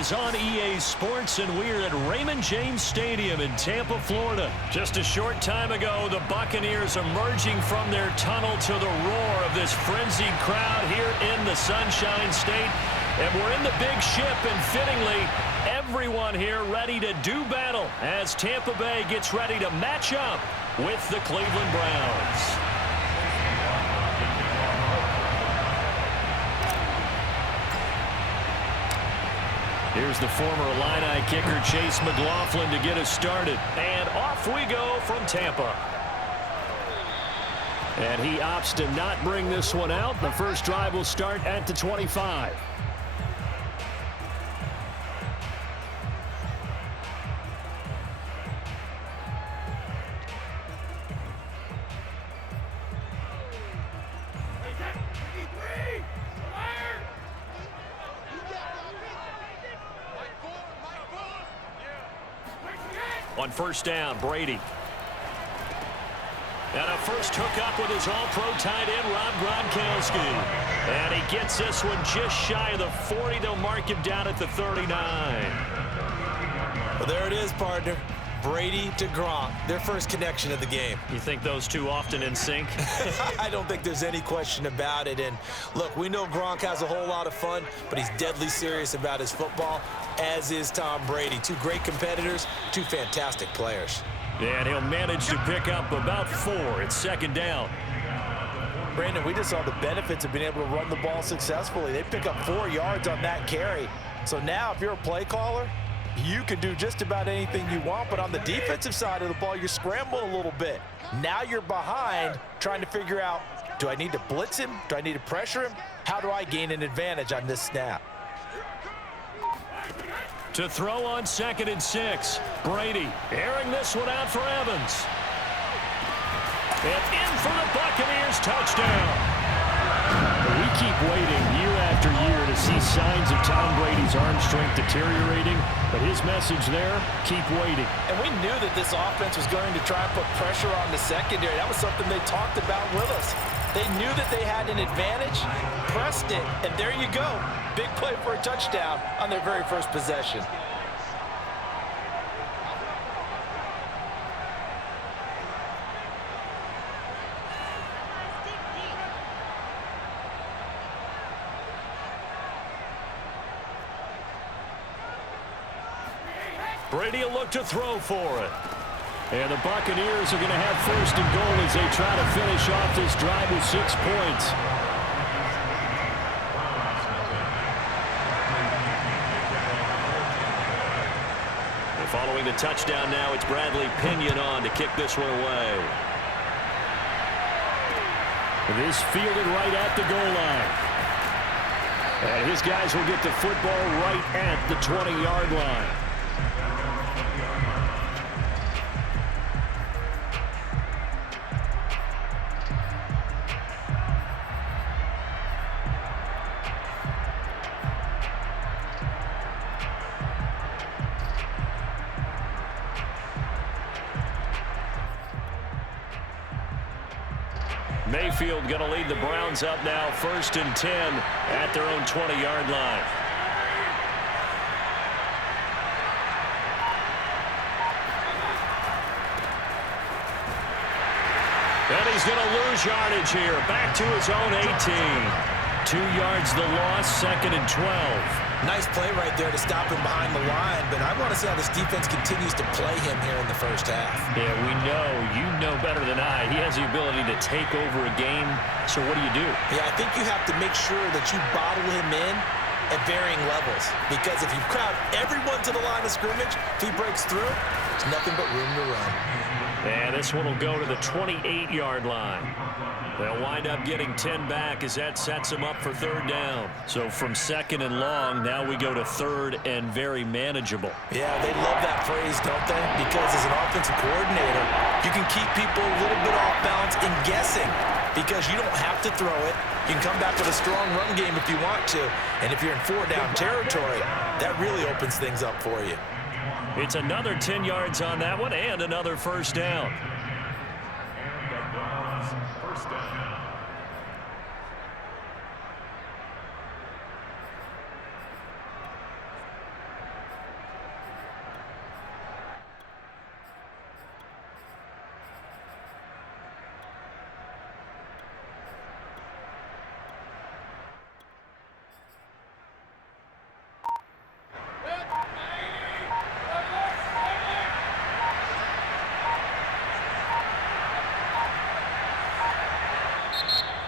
is on EA Sports, and we're at Raymond James Stadium in Tampa, Florida. Just a short time ago, the Buccaneers emerging from their tunnel to the roar of this frenzied crowd here in the Sunshine State. And we're in the big ship, and fittingly, everyone here ready to do battle as Tampa Bay gets ready to match up with the Cleveland Browns. Here's the former Illini kicker Chase McLaughlin to get us started. And off we go from Tampa. And he opts to not bring this one out. The first drive will start at the 25. On first down, Brady. And a first hookup with his all-pro tight end, Rob Gronkowski. And he gets this one just shy of the 40. They'll mark him down at the 39. Well, there it is, partner. Brady to Gronk, their first connection of the game. You think those two often in sync? I don't think there's any question about it. And look, we know Gronk has a whole lot of fun, but he's deadly serious about his football, as is Tom Brady. Two great competitors, two fantastic players. And he'll manage to pick up about 4. It's second down. Brandon, we just saw the benefits of being able to run the ball successfully. They pick up 4 yards on that carry. So now if you're a play caller, you can do just about anything you want, but on the defensive side of the ball, you scramble a little bit. Now you're behind trying to figure out, do I need to blitz him? Do I need to pressure him? How do I gain an advantage on this snap? To throw on 2nd and 6. Brady airing this one out for Evans. And in for the Buccaneers, touchdown. We keep waiting year after year to see signs of Tom Brady's arm strength deteriorating, but his message there, keep waiting. And we knew that this offense was going to try and put pressure on the secondary. That was something they talked about with us. They knew that they had an advantage, pressed it, and there you go. Big play for a touchdown on their very first possession. Brady will look to throw for it. And the Buccaneers are going to have first and goal as they try to finish off this drive with 6 points. And following the touchdown now, it's Bradley Pinion on to kick this one away. This fielded right at the goal line. And his guys will get the football right at the 20-yard line. Mayfield going to lead the Browns up now, 1st and 10 at their own 20-yard line. And he's going to lose yardage here, back to his own 18. 2 yards the loss, 2nd and 12. Nice play right there to stop him behind the line, but I want to see how this defense continues to play him here in the first half. Yeah, we know. You know better than I. He has the ability to take over a game, so what do you do? Yeah, I think you have to make sure that you bottle him in at varying levels, because if you crowd everyone to the line of scrimmage, if he breaks through, there's nothing but room to run. And this one will go to the 28-yard line. They'll wind up getting 10 back as that sets them up for 3rd down. So from 2nd and long, now we go to 3rd and very manageable. Yeah, they love that phrase, don't they? Because as an offensive coordinator, you can keep people a little bit off balance and guessing, because you don't have to throw it. You can come back with a strong run game if you want to. And if you're in 4-down territory, that really opens things up for you. It's another 10 yards on that one and another 1st down.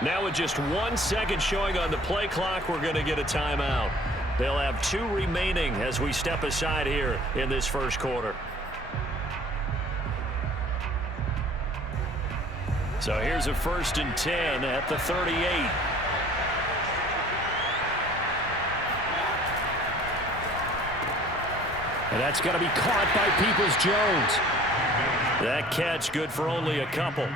Now with just 1 second showing on the play clock, we're going to get a timeout. They'll have 2 remaining as we step aside here in this first quarter. So here's a 1st and 10 at the 38. And that's going to be caught by Peoples-Jones. That catch good for only a couple.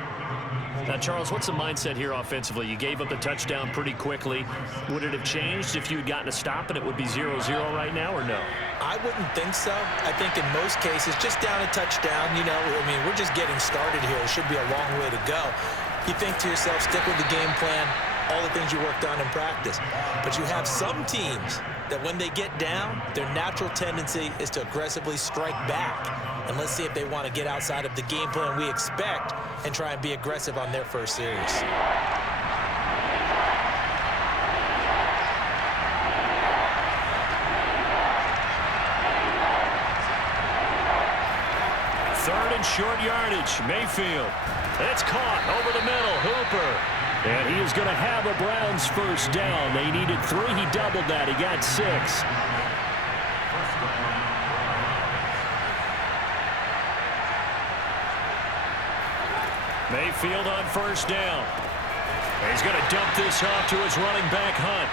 Now, Charles, what's the mindset here offensively? You gave up the touchdown pretty quickly. Would it have changed if you had gotten a stop and it would be 0-0 right now, or no? I wouldn't think so. I think in most cases, just down a touchdown, you know, I mean, we're just getting started here. It should be a long way to go. You think to yourself, stick with the game plan, all the things you worked on in practice. But you have some teams that when they get down, their natural tendency is to aggressively strike back. And let's see if they want to get outside of the game plan we expect and try and be aggressive on their first series. Third and short yardage. Mayfield. It's caught over the middle. Hooper. And he is going to have a Browns first down. They needed 3. He doubled that. He got 6. Mayfield on first down. And he's going to dump this off to his running back, Hunt.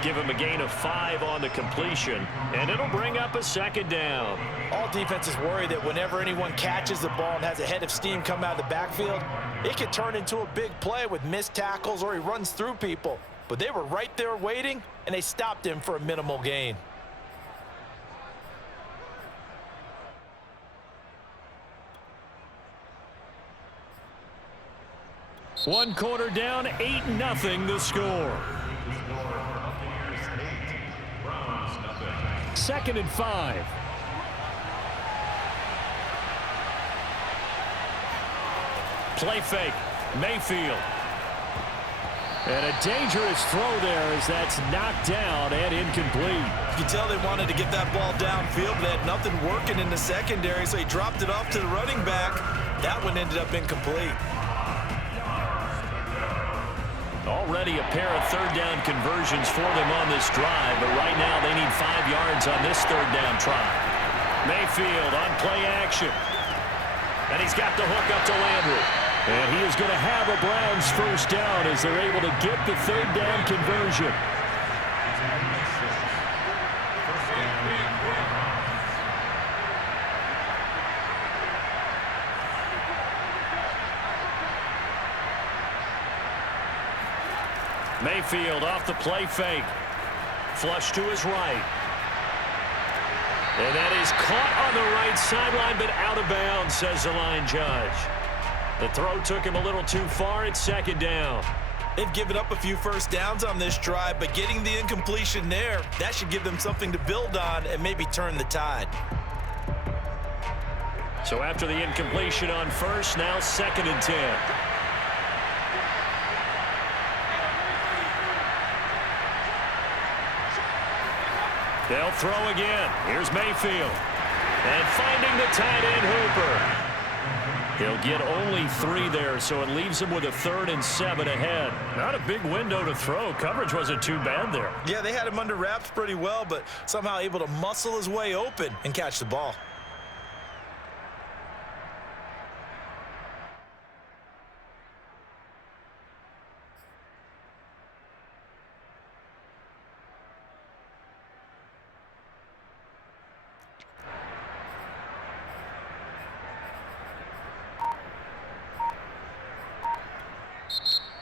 Give him a gain of 5 on the completion, and it'll bring up a 2nd down. All defenses worry that whenever anyone catches the ball and has a head of steam come out of the backfield, it can turn into a big play with missed tackles or he runs through people. But they were right there waiting, and they stopped him for a minimal gain. One quarter down, 8-0 the score. 2nd and 5. Play fake. Mayfield. And a dangerous throw there as that's knocked down and incomplete. You can tell they wanted to get that ball downfield, but they had nothing working in the secondary, so he dropped it off to the running back. That one ended up incomplete. Already a pair of 3rd down conversions for them on this drive, but right now they need 5 yards on this 3rd down try. Mayfield on play action. And he's got the hook up to Landry. And he is going to have a Browns first down as they're able to get the 3rd down conversion. Mayfield off the play fake. Flush to his right. And that is caught on the right sideline, but out of bounds, says the line judge. The throw took him a little too far. It's 2nd down. They've given up a few first downs on this drive, but getting the incompletion there, that should give them something to build on and maybe turn the tide. So after the incompletion on first, now 2nd and 10. They'll throw again. Here's Mayfield. And finding the tight end, Hooper. He'll get only 3 there, so it leaves him with a 3rd and 7 ahead. Not a big window to throw. Coverage wasn't too bad there. Yeah, they had him under wraps pretty well, but somehow able to muscle his way open and catch the ball.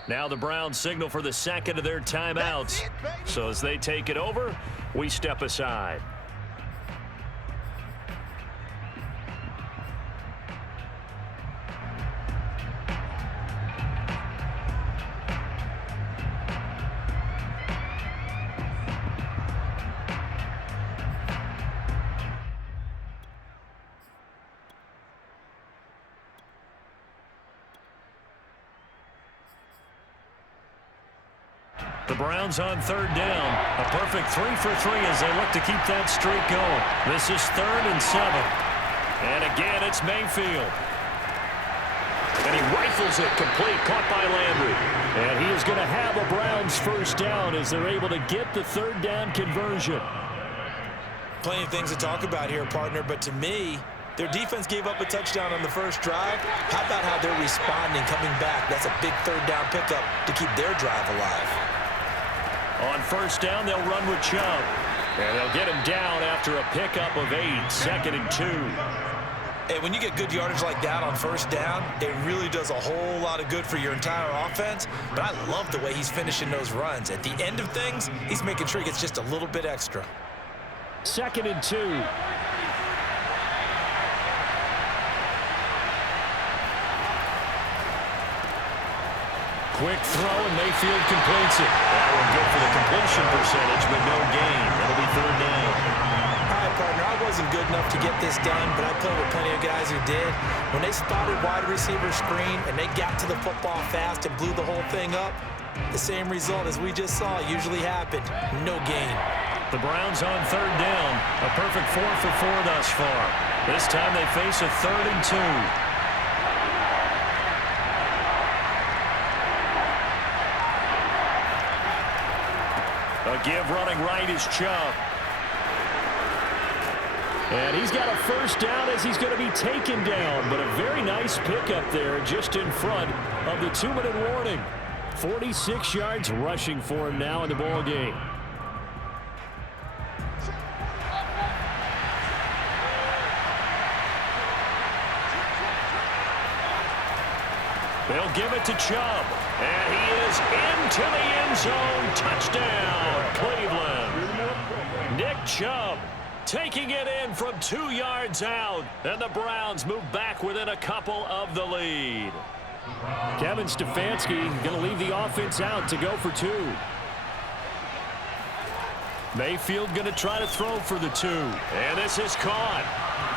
Now the Browns signal for the 2nd of their timeouts. So as they take it over, we step aside. The Browns on 3rd down. A perfect 3 for 3 as they look to keep that streak going. This is 3rd and 7. And again, it's Mayfield. And he rifles it complete, caught by Landry. And he is going to have a Browns first down as they're able to get the third down conversion. Plenty of things to talk about here, partner, but to me, their defense gave up a touchdown on the first drive. How about how they're responding, coming back? That's a big third down pickup to keep their drive alive. On first down, they'll run with Chubb. And they'll get him down after a pickup of 8, 2nd and 2. Hey, when you get good yardage like that on first down, it really does a whole lot of good for your entire offense. But I love the way he's finishing those runs. At the end of things, he's making sure he gets just a little bit extra. 2nd and 2. Quick throw, and Mayfield completes it. That one good for the completion percentage, but no gain. That'll be third down. All right, partner, I wasn't good enough to get this done, but I played with plenty of guys who did. When they spotted wide receiver screen and they got to the football fast and blew the whole thing up, the same result as we just saw usually happened. No gain. The Browns on third down. A perfect 4 for 4 thus far. This time they face a 3rd and 2. A give running right is Chubb. And he's got a first down as he's going to be taken down. But a very nice pickup there just in front of the 2-minute warning. 46 yards rushing for him now in the ball game. They'll give it to Chubb. And he is into the end zone. Touchdown, Cleveland. Nick Chubb taking it in from 2 yards out. And the Browns move back within a couple of the lead. Kevin Stefanski going to leave the offense out to go for 2. Mayfield going to try to throw for the 2. And this is caught.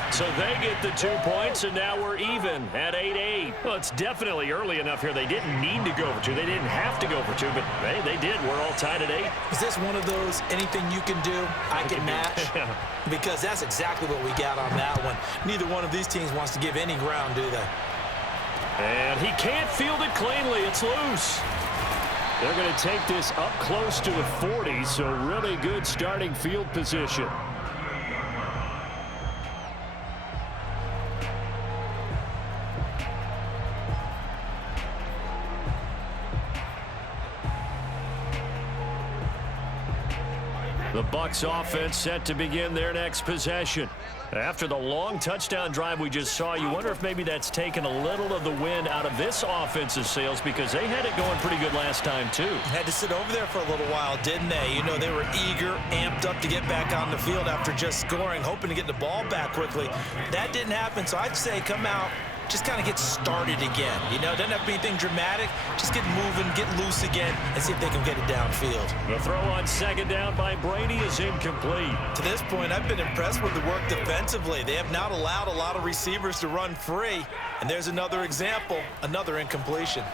So they get the 2 points, and now we're even at 8-8. Well, it's definitely early enough here. They didn't need to go for 2. They didn't have to go for 2, but hey, they did. We're all tied at 8. Is this one of those anything you can do, I can match? Because that's exactly what we got on that one. Neither one of these teams wants to give any ground, do they? And he can't field it cleanly. It's loose. They're going to take this up close to the 40, so really good starting field position. The Bucs offense set to begin their next possession. After the long touchdown drive we just saw, you wonder if maybe that's taken a little of the wind out of this offensive sails because they had it going pretty good last time too. Had to sit over there for a little while, didn't they? You know, they were eager, amped up to get back on the field after just scoring, hoping to get the ball back quickly. That didn't happen, so I'd say come out, just kind of get started again. You know, doesn't have to be anything dramatic. Just get moving, get loose again, and see if they can get it downfield. The throw on second down by Brady is incomplete. To this point, I've been impressed with the work defensively. They have not allowed a lot of receivers to run free. And there's another example, another incompletion.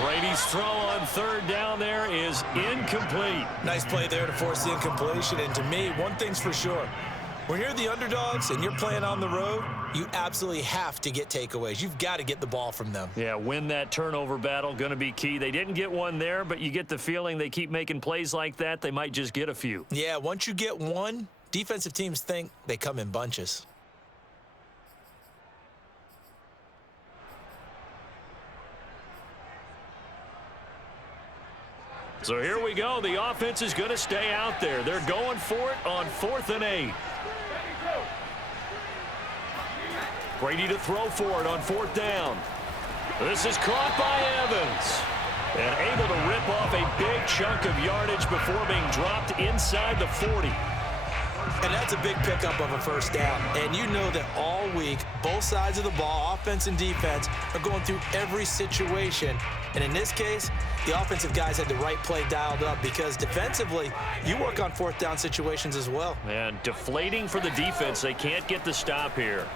Brady's throw on third down there is incomplete. Nice play there to force the incompletion. And to me, one thing's for sure. When you're the underdogs and you're playing on the road, you absolutely have to get takeaways. You've got to get the ball from them. Yeah, win that turnover battle, going to be key. They didn't get one there, but you get the feeling they keep making plays like that, they might just get a few. Yeah, once you get one, defensive teams think they come in bunches. So here we go. The offense is going to stay out there. They're going for it on 4th and 8. Brady to throw for it on 4th down. This is caught by Evans. And able to rip off a big chunk of yardage before being dropped inside the 40. And that's a big pickup of a first down. And you know that all week, both sides of the ball, offense and defense, are going through every situation. And in this case, the offensive guys had the right play dialed up because defensively, you work on 4th down situations as well. And deflating for the defense. They can't get the stop here.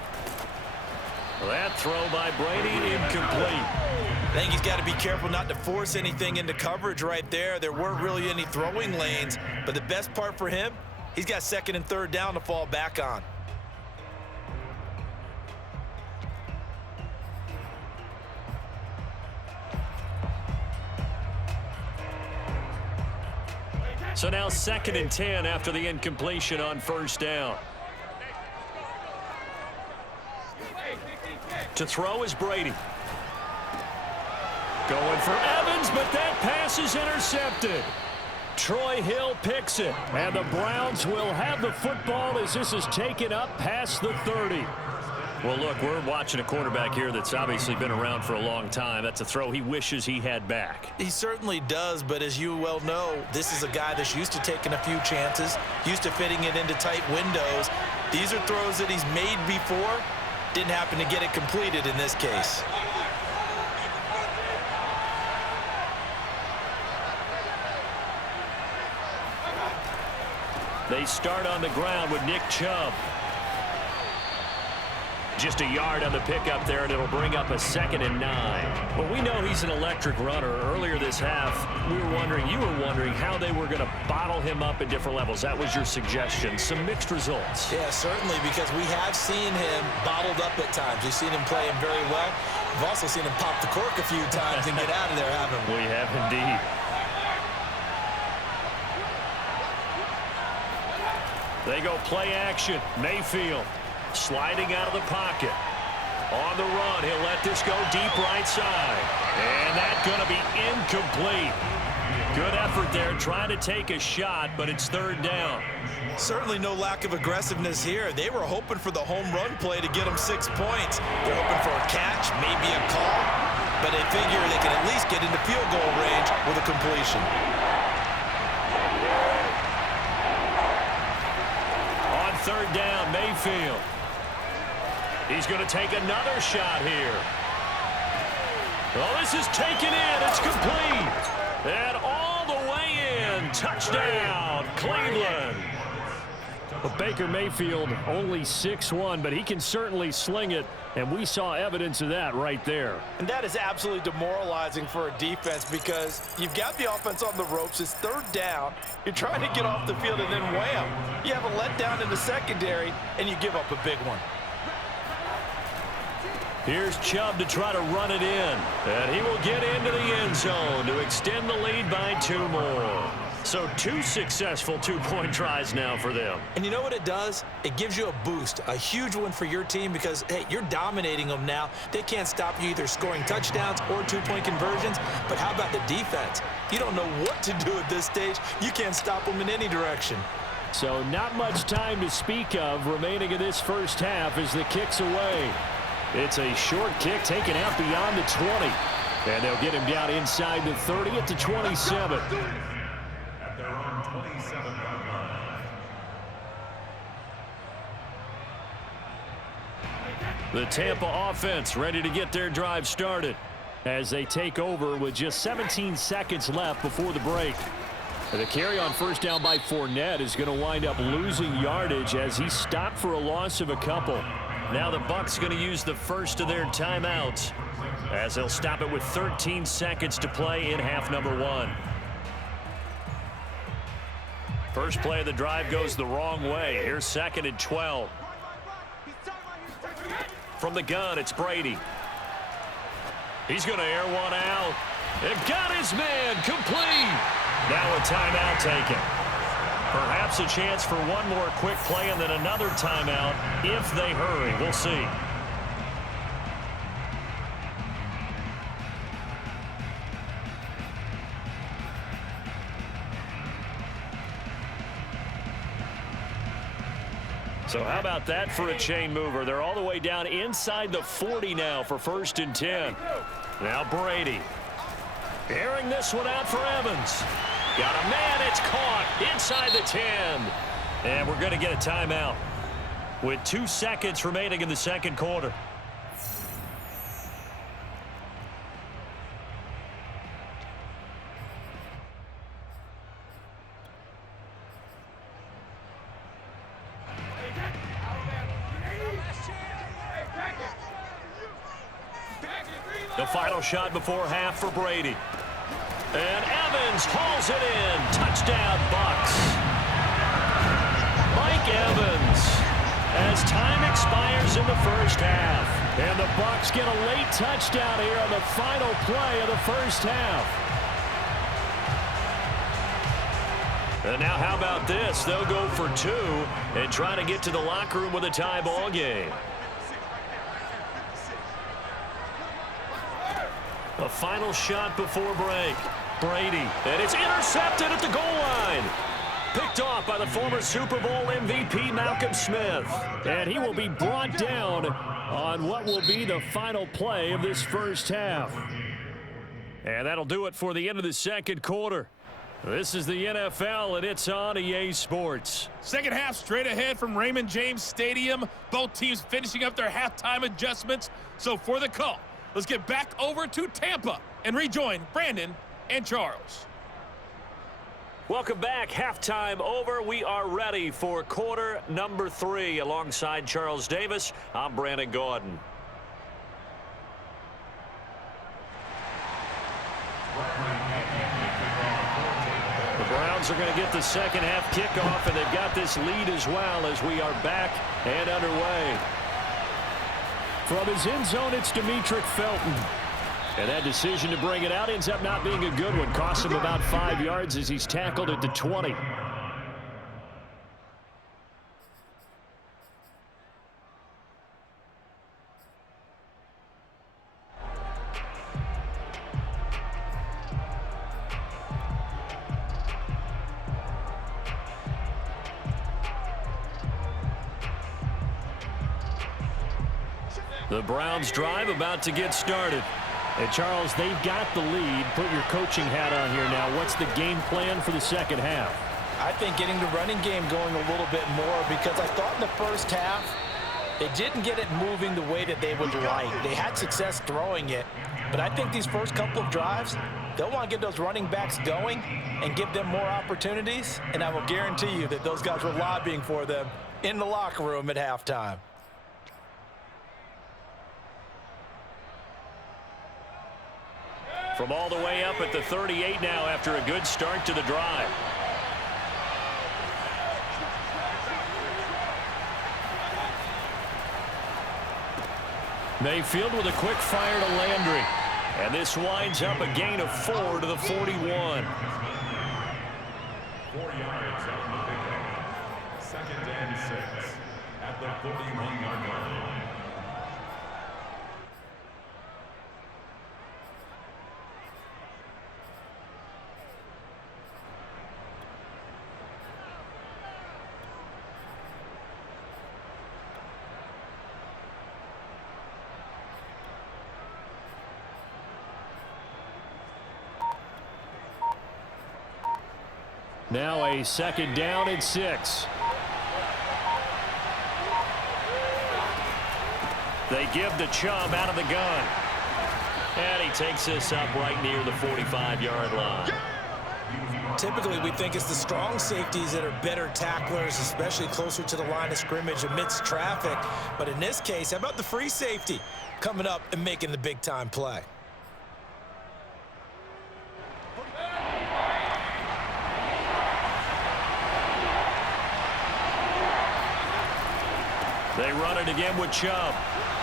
That throw by Brady, incomplete. I think he's got to be careful not to force anything into coverage right there. There weren't really any throwing lanes, but the best part for him, he's got 2nd and 3rd down to fall back on. So now 2nd and 10 after the incompletion on first down. To throw is Brady. Going for Evans, but that pass is intercepted. Troy Hill picks it, and the Browns will have the football as this is taken up past the 30. Well, look, we're watching a quarterback here that's obviously been around for a long time. That's a throw he wishes he had back. He certainly does, but as you well know, this is a guy that's used to taking a few chances, used to fitting it into tight windows. These are throws that he's made before. Didn't happen to get it completed in this case. They start on the ground with Nick Chubb. Just a yard on the pickup there, and it'll bring up a 2nd and 9. But we know he's an electric runner. Earlier this half, you were wondering how they were going to bottle him up at different levels. That was your suggestion. Some mixed results. Yeah, certainly, because we have seen him bottled up at times. We've seen him play him very well. We've also seen him pop the cork a few times and get out of there, haven't we? We have indeed. They go play action. Mayfield sliding out of the pocket. On the run, he'll let this go deep right side. And that's going to be incomplete. Good effort there trying to take a shot, but it's 3rd down. Certainly no lack of aggressiveness here. They were hoping for the home run play to get them 6 points. They're hoping for a catch, maybe a call, but they figure they can at least get into field goal range with a completion. On 3rd down, Mayfield. He's going to take another shot here. Oh, this is taken in. It's complete. And all the way in. Touchdown, Cleveland. But Baker Mayfield only 6'1", but he can certainly sling it, and we saw evidence of that right there. And that is absolutely demoralizing for a defense because you've got the offense on the ropes. It's 3rd down. You're trying to get off the field, and then wham, you have a letdown in the secondary, and you give up a big one. Here's Chubb to try to run it in, and he will get into the end zone to extend the lead by 2 more. So 2 successful two-point tries now for them. And you know what it does? It gives you a boost, a huge one for your team because, hey, you're dominating them now. They can't stop you either scoring touchdowns or 2-point conversions. But how about the defense? You don't know what to do at this stage. You can't stop them in any direction. So not much time to speak of remaining in this first half as the kick's away. It's a short kick taken out beyond the 20. And they'll get him down inside the 30 at the 27. At their own 27-yard line. The Tampa offense ready to get their drive started as they take over with just 17 seconds left before the break. And the carry on first down by Fournette is going to wind up losing yardage as he stopped for a loss of a couple. Now the Bucs going to use the first of their timeouts as they'll stop it with 13 seconds to play in half number 1. First play of the drive goes the wrong way. Here's 2nd and 12. From the gun, it's Brady. He's going to air one out. And got his man complete. Now a timeout taken. Perhaps a chance for one more quick play and then another timeout if they hurry. We'll see. So how about that for a chain mover? They're all the way down inside the 40 now for 1st and 10. Now Brady. Airing this one out for Evans. Got a man, it's caught inside the 10. And we're going to get a timeout with 2 seconds remaining in the second quarter. The final shot before half for Brady. And Evans hauls it in. Touchdown, Bucs. Mike Evans as time expires in the first half. And the Bucs get a late touchdown here on the final play of the first half. And now how about this? They'll go for 2 and try to get to the locker room with a tie ball game. A final shot before break. Brady, and it's intercepted at the goal line. Picked off by the former Super Bowl MVP Malcolm Smith. And he will be brought down on what will be the final play of this first half. And that'll do it for the end of the second quarter. This is the NFL, and it's on EA Sports. Second half straight ahead from Raymond James Stadium. Both teams finishing up their halftime adjustments. So for the call, let's get back over to Tampa and rejoin Brandon and Charles. Welcome back. Halftime over. We are ready for quarter number 3. Alongside Charles Davis, I'm Brandon Gordon. The Browns are going to get the second half kickoff, and they've got this lead as well as we are back and underway. From his end zone, it's Demetric Felton. And that decision to bring it out ends up not being a good one. Cost him about 5 yards as he's tackled at the 20. The Browns drive about to get started. And Charles, they've got the lead. Put your coaching hat on here now. What's the game plan for the second half? I think getting the running game going a little bit more, because I thought in the first half they didn't get it moving the way that they would like. They had success throwing it, but I think these first couple of drives, they'll want to get those running backs going and give them more opportunities, and I will guarantee you that those guys were lobbying for them in the locker room at halftime. From all the way up at the 38 now after a good start to the drive. Mayfield with a quick fire to Landry. And this winds up a gain of 4 to the 41. 4 yards on the pickup. 2nd and 6 at the 41-yard line. Now a 2nd down and 6. They give to Chubb out of the gun. And he takes this up right near the 45-yard line. Typically, we think it's the strong safeties that are better tacklers, especially closer to the line of scrimmage amidst traffic. But in this case, how about the free safety coming up and making the big-time play? They run it again with Chubb.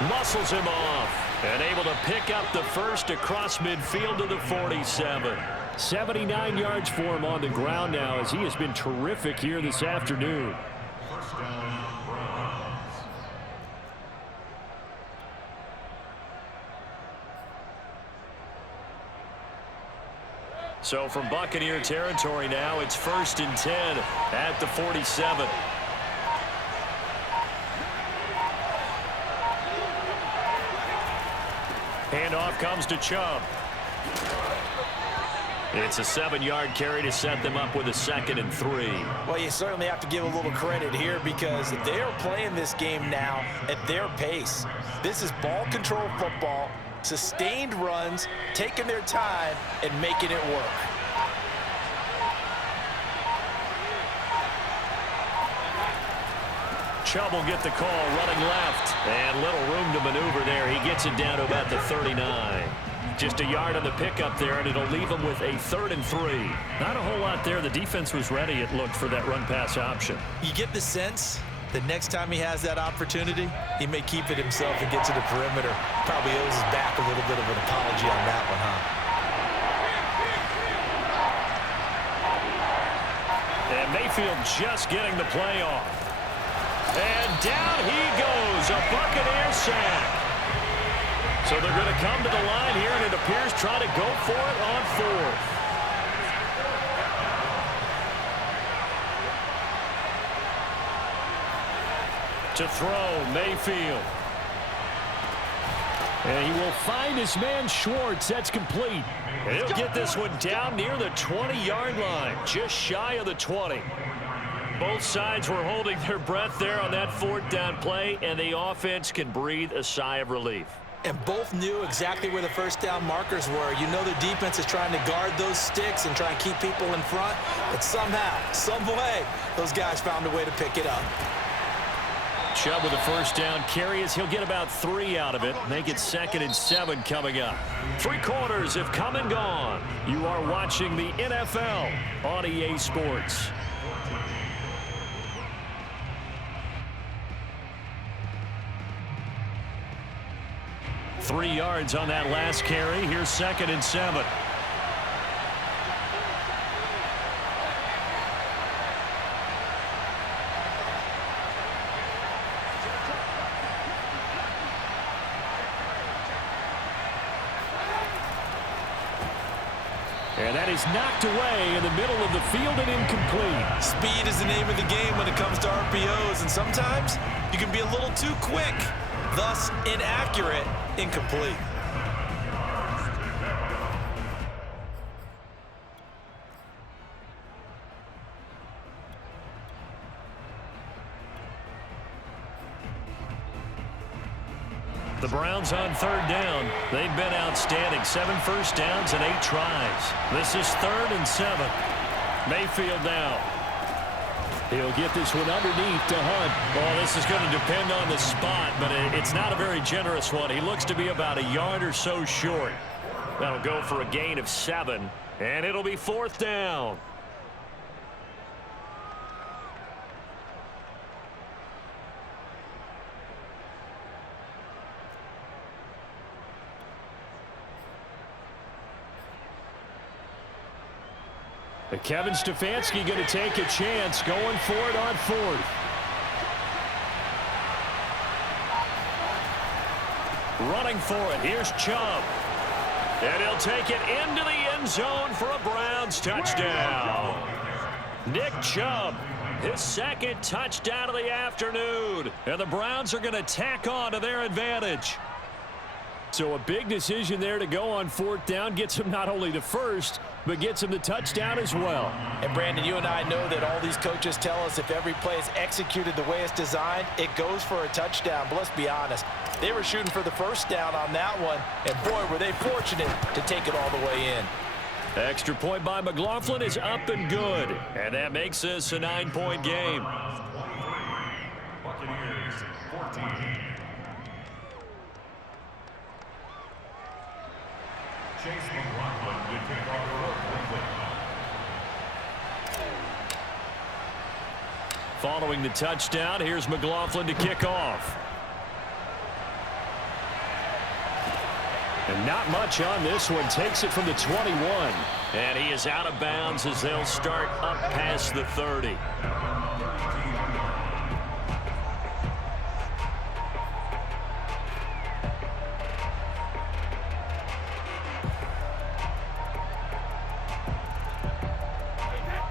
Muscles him off. And able to pick up the first across midfield to the 47. 79 yards for him on the ground now, as he has been terrific here this afternoon. First down, Browns. So from Buccaneer territory now, it's 1st and 10 at the 47. Handoff comes to Chubb. It's a 7-yard carry to set them up with a 2nd and 3. Well, you certainly have to give a little credit here, because they are playing this game now at their pace. This is ball control football, sustained runs, taking their time and making it work. Chubb will get the call, running left. And little room to maneuver there. He gets it down to about the 39. Just a yard on the pickup there, and it'll leave him with a 3rd and 3. Not a whole lot there. The defense was ready, it looked, for that run-pass option. You get the sense that next time he has that opportunity, he may keep it himself and get to the perimeter. Probably owes his back a little bit of an apology on that one, huh? And Mayfield just getting the play off. And down he goes, a Buccaneer sack. So they're going to come to the line here, and it appears trying to go for it on fourth. To throw, Mayfield. And he will find his man Schwartz. That's complete. And he'll get this one down near the 20-yard line, just shy of the 20. Both sides were holding their breath there on that fourth down play, and the offense can breathe a sigh of relief. And both knew exactly where the first down markers were. You know the defense is trying to guard those sticks and try and keep people in front. But somehow, some way, those guys found a way to pick it up. Chubb with a first down carry as he'll get about 3 out of it. Make it 2nd and 7 coming up. 3 quarters have come and gone. You are watching the NFL on EA Sports. Three yards on that last carry. Here's 2nd and 7. And that is knocked away in the middle of the field and incomplete. Speed is the name of the game when it comes to RPOs, and sometimes you can be a little too quick, thus inaccurate, incomplete. The Browns on 3rd down. They've been outstanding. 7 first downs and 8 tries. This is 3rd and 7. Mayfield now. He'll get this one underneath to Hunt. Well, this is going to depend on the spot, but it's not a very generous one. He looks to be about a yard or so short. That'll go for a gain of 7, and it'll be 4th down. Kevin Stefanski going to take a chance, going for it on 4th. Running for it. Here's Chubb. And he'll take it into the end zone for a Browns touchdown. Nick Chubb, his 2nd touchdown of the afternoon. And the Browns are going to tack on to their advantage. So a big decision there to go on 4th down. Gets him not only to first, but gets him the touchdown as well. And Brandon, you and I know that all these coaches tell us if every play is executed the way it's designed, it goes for a touchdown. But let's be honest, they were shooting for the first down on that one, and boy, were they fortunate to take it all the way in. Extra point by McLaughlin is up and good. And that makes this a 9-point game. Buccaneers 14. Chase McLaughlin to kick off the road. Following the touchdown, here's McLaughlin to kick off. And not much on this one. Takes it from the 21. And he is out of bounds as they'll start up past the 30.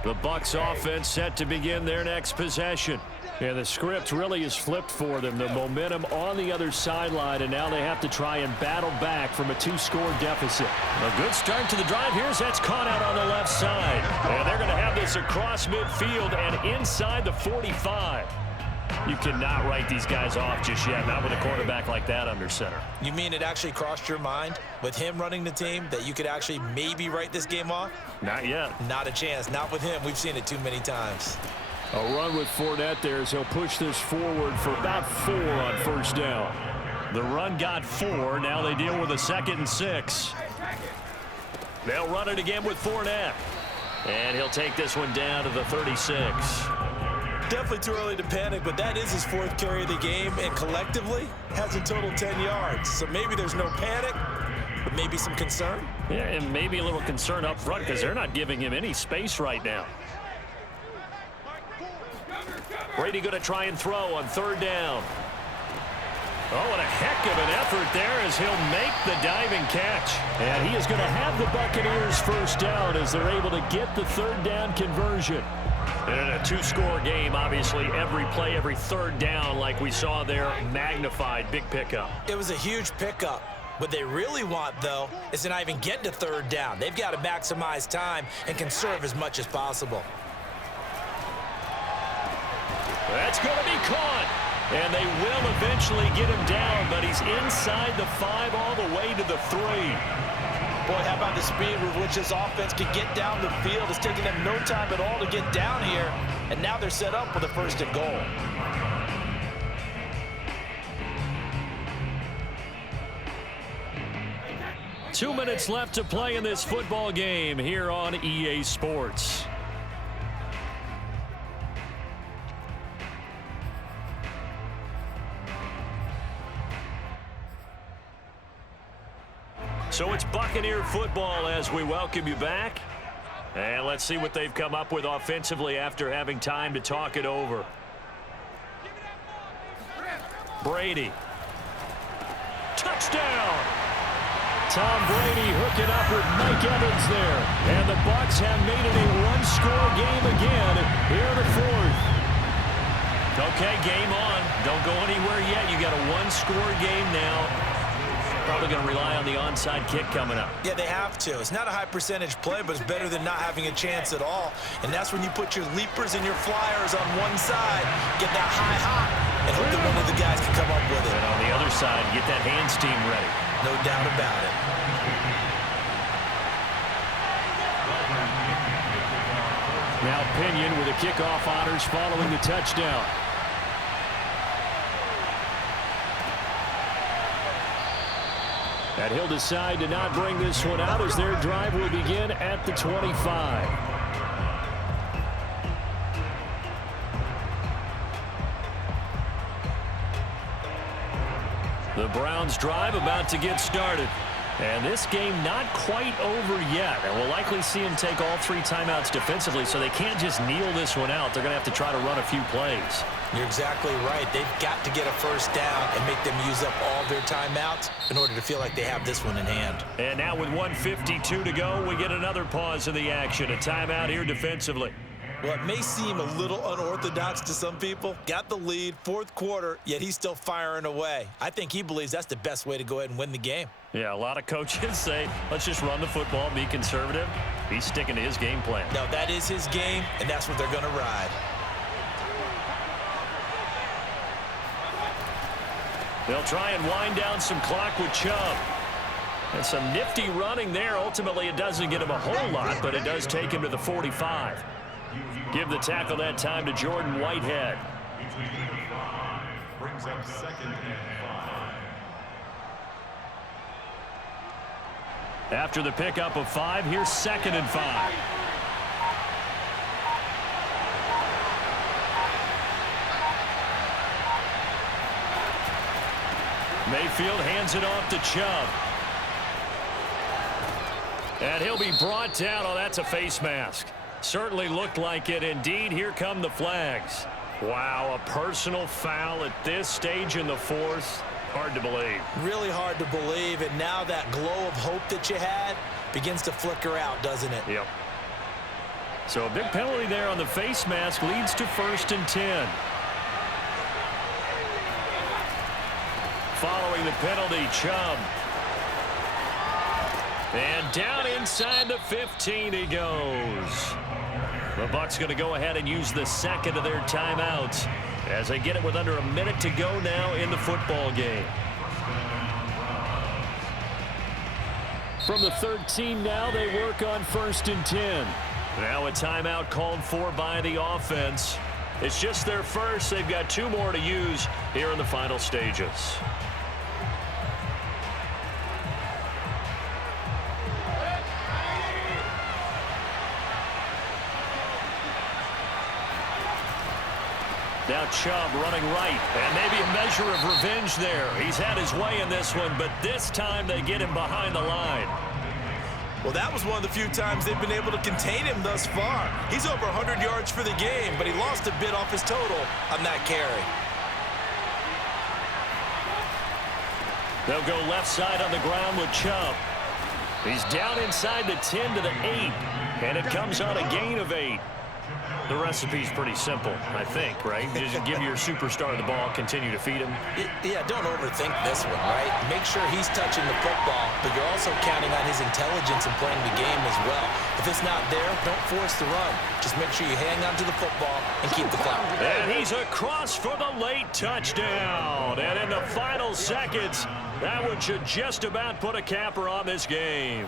The Bucs offense set to begin their next possession. And the script really is flipped for them. The momentum on the other sideline, and now they have to try and battle back from a 2-score deficit. A good start to the drive here as that's caught out on the left side. And they're going to have this across midfield and inside the 45. You cannot write these guys off just yet, not with a quarterback like that under center. You mean it actually crossed your mind with him running the team that you could actually maybe write this game off? Not yet. Not a chance. Not with him. We've seen it too many times. A run with Fournette there as he'll push this forward for about 4 on first down. The run got 4. Now they deal with a 2nd and 6. They'll run it again with Fournette. And he'll take this one down to the 36. Definitely too early to panic, but that is his 4th carry of the game, and collectively has a total 10 yards. So maybe there's no panic, but maybe some concern. Yeah, and maybe a little concern up front because they're not giving him any space right now. Brady going to try and throw on third down. Oh, and a heck of an effort there as he'll make the diving catch. And he is going to have the Buccaneers first down as they're able to get the third down conversion. And a two-score game, obviously, every play, every third down, like we saw there, magnified, big pickup. It was a huge pickup. What they really want, though, is to not even get to third down. They've got to maximize time and conserve as much as possible. That's going to be caught. And they will eventually get him down, but he's inside the 5 all the way to the 3. Boy, how about the speed with which this offense can get down the field? It's taking them no time at all to get down here, and now they're set up for the first and goal. Two minutes left to play in this football game here on EA Sports. So it's Buccaneer football as we welcome you back. And let's see what they've come up with offensively after having time to talk it over. Brady. Touchdown! Tom Brady hooking up with Mike Evans there. And the Bucs have made it a one-score game again here in the fourth. Okay, game on. Don't go anywhere yet. You got a one-score game now. Probably going to rely on the onside kick coming up. Yeah, they have to. It's not a high percentage play, but it's better than not having a chance at all. And that's when you put your leapers and your flyers on one side, get that high hop, and hope that one of the guys can come up with it. And on the other side, get that hands team ready. No doubt about it. Now Pinion with the kickoff honors following the touchdown. And he'll decide to not bring this one out as their drive will begin at the 25. The Browns drive about to get started. And this game not quite over yet. And we'll likely see him take all 3 timeouts defensively, so they can't just kneel this one out. They're going to have to try to run a few plays. You're exactly right. They've got to get a first down and make them use up all their timeouts in order to feel like they have this one in hand. And now with 1:52 to go, we get another pause in the action. A timeout here defensively. Well, it may seem a little unorthodox to some people. Got the lead, fourth quarter, yet he's still firing away. I think he believes that's the best way to go ahead and win the game. Yeah, a lot of coaches say, let's just run the football, be conservative. He's sticking to his game plan. No, that is his game, and that's what they're going to ride. They'll try and wind down some clock with Chubb. And some nifty running there. Ultimately, it doesn't get him a whole lot, but it does take him to the 45. Give the tackle that time to Jordan Whitehead. Brings up 2nd and 5. After the pickup of 5, here's 2nd and 5. Mayfield hands it off to Chubb. And he'll be brought down. Oh, that's a face mask. Certainly looked like it. Indeed, here come the flags. Wow, a personal foul at this stage in the fourth. Hard to believe. Really hard to believe, and now that glow of hope that you had begins to flicker out, doesn't it? Yep. So a big penalty there on the face mask leads to 1st and 10. Following the penalty, Chubb. And down inside the 15 he goes. The Bucs going to go ahead and use the second of their timeouts as they get it with under a minute to go now in the football game. From the 13 now, they work on 1st and 10. Now a timeout called for by the offense. It's just their first. They've got 2 more to use here in the final stages. Now Chubb running right, and maybe a measure of revenge there. He's had his way in this one, but this time they get him behind the line. Well, that was one of the few times they've been able to contain him thus far. He's over 100 yards for the game, but he lost a bit off his total on that carry. They'll go left side on the ground with Chubb. He's down inside the 10 to the 8, and it comes on a gain of 8. The recipe's pretty simple, I think, right? Just give your superstar the ball, continue to feed him. Yeah, don't overthink this one, right? Make sure he's touching the football, but you're also counting on his intelligence in playing the game as well. If it's not there, don't force the run. Just make sure you hang on to the football and keep the clock. And he's across for the late touchdown. And in the final seconds, that one should just about put a capper on this game.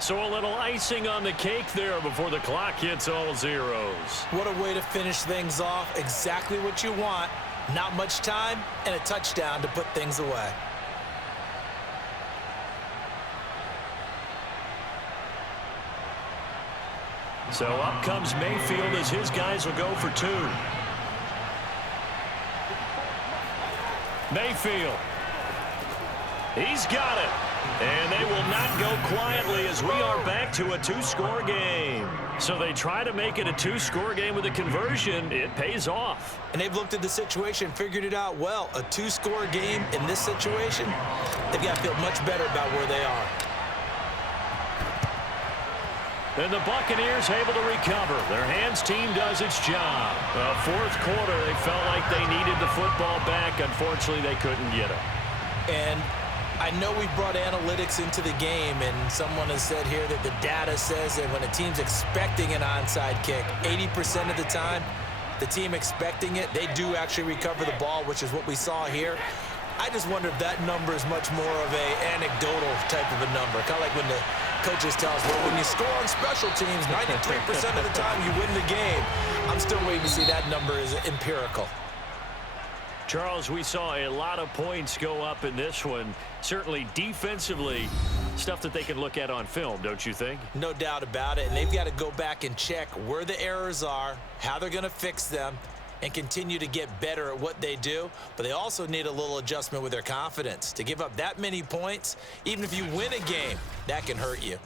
So a little icing on the cake there before the clock hits all zeros. What a way to finish things off. Exactly what you want. Not much time and a touchdown to put things away. So up comes Mayfield as his guys will go for 2. Mayfield. He's got it. And they will not go quietly as we are back to a 2-score game. So they try to make it a 2-score game with a conversion. It pays off. And they've looked at the situation, figured it out well. A 2-score game in this situation, they've got to feel much better about where they are. And the Buccaneers able to recover. Their hands team does its job. Fourth quarter, they felt like they needed the football back. Unfortunately, they couldn't get it. And I know we brought analytics into the game, and someone has said here that the data says that when a team's expecting an onside kick, 80% of the time, the team expecting it, they do actually recover the ball, which is what we saw here. I just wonder if that number is much more of a anecdotal type of a number. Kind of like when the coaches tell us, well, when you score on special teams, 93% of the time you win the game. I'm still waiting to see that number is empirical. Charles, we saw a lot of points go up in this one. Certainly defensively, stuff that they can look at on film, don't you think? No doubt about it. And they've got to go back and check where the errors are, how they're going to fix them, and continue to get better at what they do. But they also need a little adjustment with their confidence. To give up that many points, even if you win a game, that can hurt you.